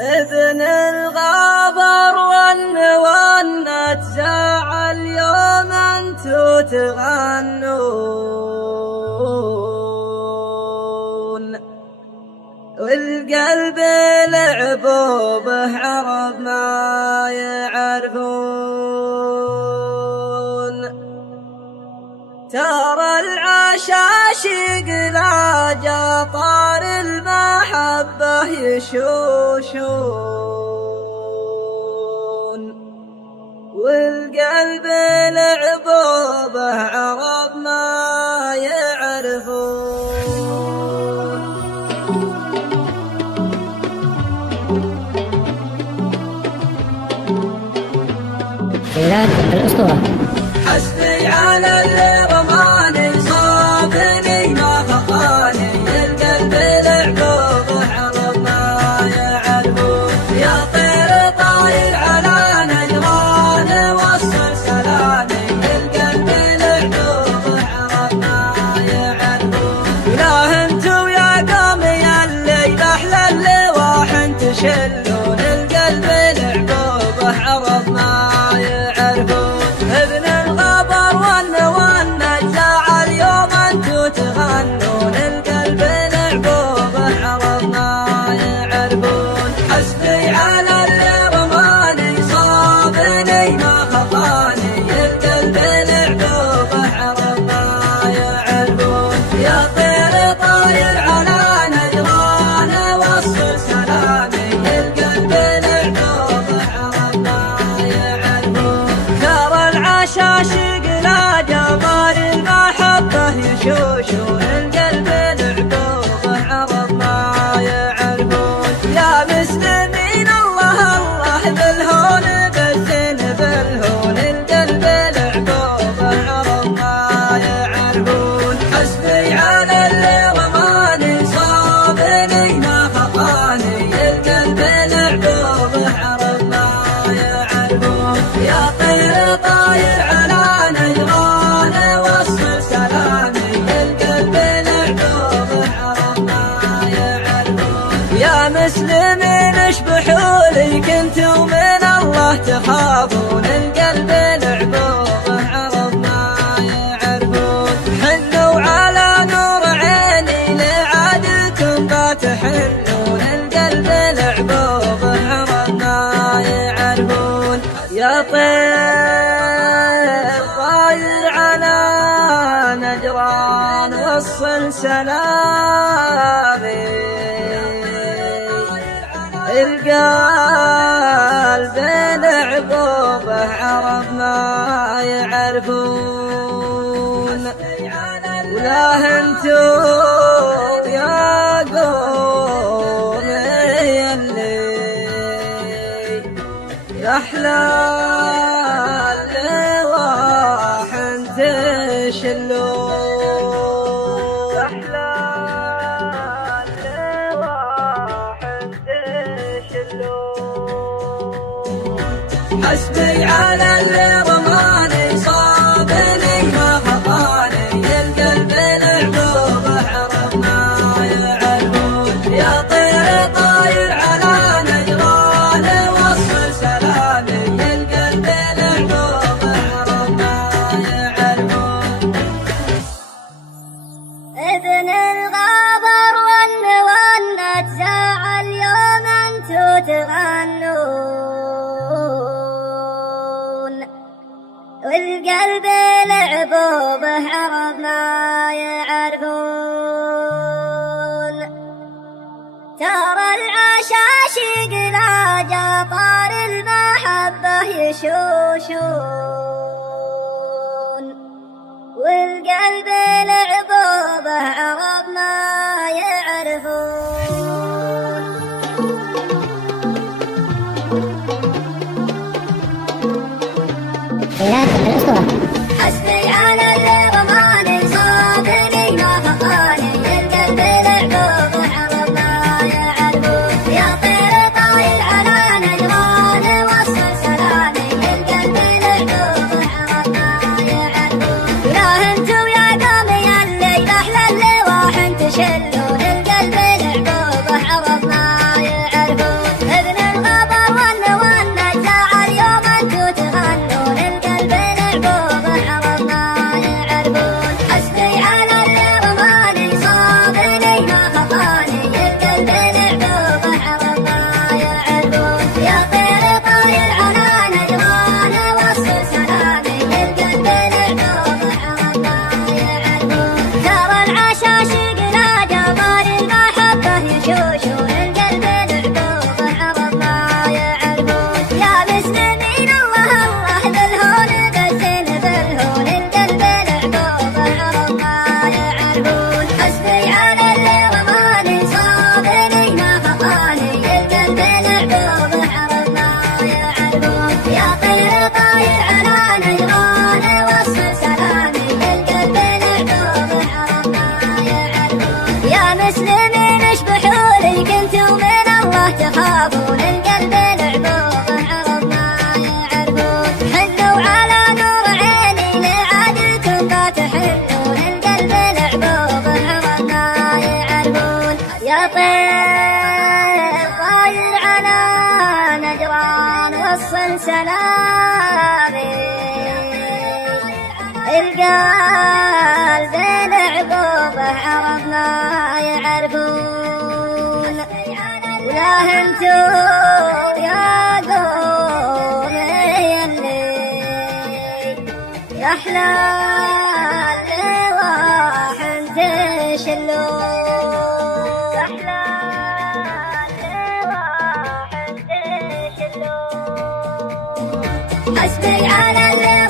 ابن الغابر والنوى تزاع اليوم انتو تغنون، والقلب لعبوا به عرب ما يعرفون. ترى العشاشق لا جطار المحبة يشوشون، والقلب لعبوا به عرب ما يعرفون. خيرات الأسطورة. حسبي على اللي رماني صابني ما خطاني، القلب لعبه عرب ما يعرفون. يا طير طاير على نجران وصل سلامي، القلب لعبه عرب ما يعرفون. لا انتو يا قومي الليل احلى اللواح تشلون، القلب لعبه عرب ما يعرفون. ابن الغبر والنوى تزاع اليوم انتو تغنون، القلب لعبوا به عرب ما يعرفون. حسبي على اللي رماني صابني ما خطاني، القلب لعبوا به عرب ما يعرفون. يا طير طاير على نجران وصل سلامي، القلب لعبوا به عرب ما يعرفون. ترى العشاشق لا جمال المحبة يشوشون، القلب لعبوا به عرب ما يعرفون. يا مسلمين الله الله بالهون بالزين بالهون، القلب لعبوا به عرب ما يعرفون. حسبي على اللي رماني صابني ما خطاني، القلب لعبوا به عرب ما يعرفون. يا طير طاير على نجران وصل سلامي، القلب لعبوا به عرب ما يعرفون. يا مسلمين اشبحوا لي كنتوا من الله تخافون، القلب لعبوا به عرب ما يعرفون. حنوا على نور عيني لعادكم باتحنون، القلب لعبوا به عرب ما يعرفون. يا طير طاير على نجران وصل سلامي، القلب لعبوا به عرب ما يعرفون. ولا انتو يا قومي اللي احلى اللواح تشلون، احلى اللواح تشلون. حسبي على اللي رماني صابني ما خطاني، القلب لعبوا به عرب ما يعرفون. يا طير طاير على نجران وصل سلامي، القلب لعبوا به عرب ما يعرفون. ابن الغابر والنوى تزاع اليوم انتو تغنون، والقلب لعبوا به عرب ما يعرفون. ترى العشاشق لا جطار المحبة يشوشون، والقلب لعبوا به عرب ما يعرفون. خيرات الأسطورة. حسبي على اللي رماني صابني ما خطاني، القلب لعبوا به عرب ما يعرفون. يا طير طاير على نجران وصل سلامي، القلب لعبوا به عرب ما يعرفون. لا انتو يا قومي الليل احلى اللواح تشلون، القلب لعبوا به عرب ما يعرفون. طاير على نجران وصل سلامي القلب العقوبة عرب ما يعرفون ولا انتو يا قوم اللي يا احلى اللواح تشلون احلى اللواح تشلون حسبي على اللواح